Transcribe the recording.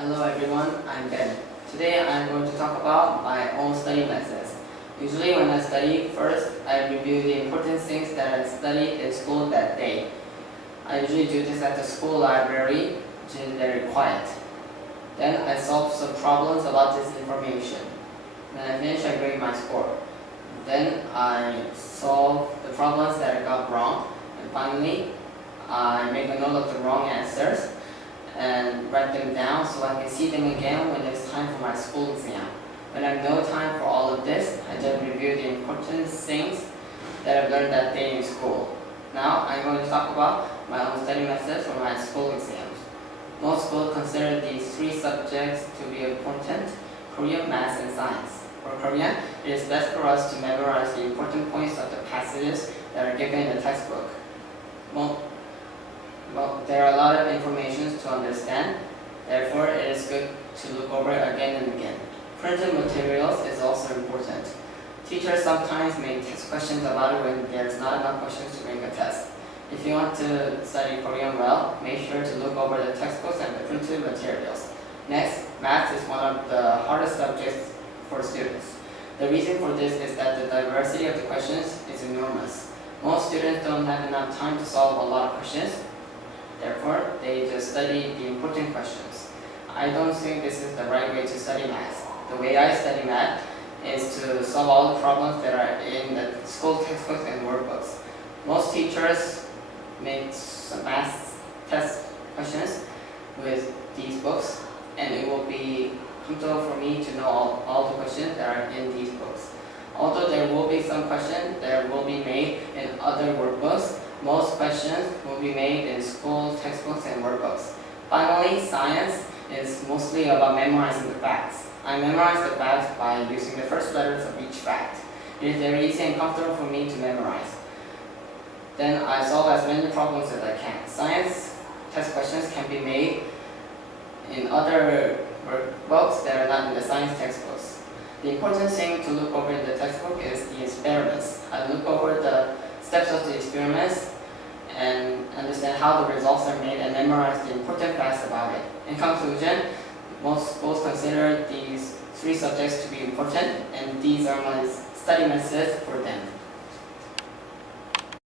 Hello everyone, I'm Ben. Today I'm going to talk about my own study methods. Usually when I study, first I review the important things that I studied in school that day. I usually do this at the school library, which is very quiet. Then I solve some problems about this information. When I finish, I grade my score. Then I solve the problems that I got wrong. And finally, I make a note of the wrong answers and write them down so I can see them again when it's time for my school exam. When I have no time for all of this, I just review the important things that I've learned that day in school. Now I'm going to talk about my own study methods for my school exams. Most schools consider these three subjects to be important: Korean, Math, and Science. For Korean, it is best for us to memorize the important points of the passages that are given in the textbook. Well, there are a lot of information to understand, therefore it is good to look over it again and again. Printed materials is also important. Teachers sometimes make test questions about it when there's not enough questions to make a test. If you want to study Korean well, make sure to look over the textbooks and the printed materials. Next, math is one of the hardest subjects for students. The reason for this is that the diversity of the questions is enormous. Most students don't have enough time to solve a lot of questions. Therefore, they just study the important questions. I don't think this is the right way to study math. The way I study math is to solve all the problems that are in the school textbooks and workbooks. Most teachers make some math test questions with these books, and it will be comfortable for me to know all the questions that are in these books. Although there will be some questions that will be made in other workbooks, most questions will be made in school textbooks and workbooks. Finally, science is mostly about memorizing the facts. I memorize the facts by using the first letters of each fact. It is very easy and comfortable for me to memorize. Then I solve as many problems as I can. Science test questions can be made in other workbooks that are not in the science textbooks. The important thing to look over in the textbook is the experiments. I look over the steps of the experiments and understand how the results are made and memorize the important facts about it. In conclusion, most schools consider these three subjects to be important, and these are my study methods for them.